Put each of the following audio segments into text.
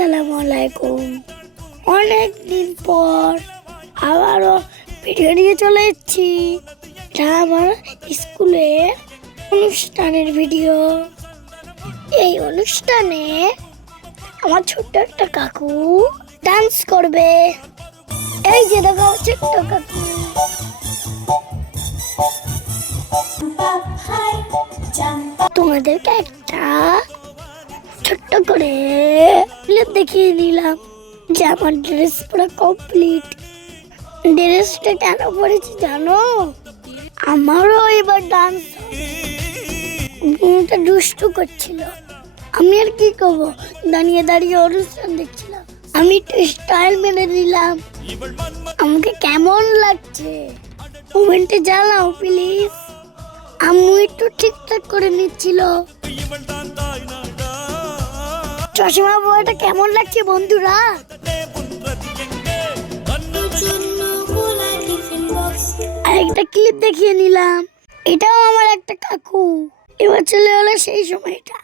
আসসালামু আলাইকুম। অনেক দিন পর আবারও ভিডিও নিয়ে চলে এসেছি। এটা আমার স্কুলে অনুষ্ঠানের ভিডিও। এই অনুষ্ঠানে আমার ছোট্ট একটা কাকু ডান্স করবে। এই যে দেখো ছোট্ট কাকু। তোমাদেরকে একটা ছোট্ট করে দেখিয়ে দিলাম যে আমার ড্রেস পুরো কমপ্লিট। ড্রেসটা কেন পরেছি জানো? আমারও এবার ডান্স মেয়েটা দুষ্টু করছিল। আমি আর কি করবো, দাঁড়িয়ে দাঁড়িয়ে অনুষ্ঠান দেখছিলাম। আমি একটু স্টাইল মেনে দিলাম। আমাকে কেমন লাগছে কমেন্টে জানাও প্লিজ। আম্মু একটু ঠিকঠাক করে নিচ্ছিল। চশমা বইটা কেমন লাগছে বন্ধুরা? আরেকটা ক্লিপ দেখিয়ে নিলাম। এটাও আমার একটা কাকু। এবার চলে হলো সেই সময়টা।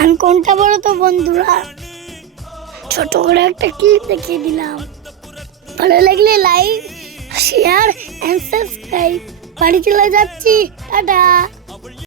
আমি কোনটা বলো তো বন্ধুরা? ছোট করে একটা ক্লিপ দেখিয়ে দিলাম। ভালো লাগলে লাইক, শেয়ার এন্ড সাবস্ক্রাইব। বাড়ি চলে যাচ্ছি, টাটা।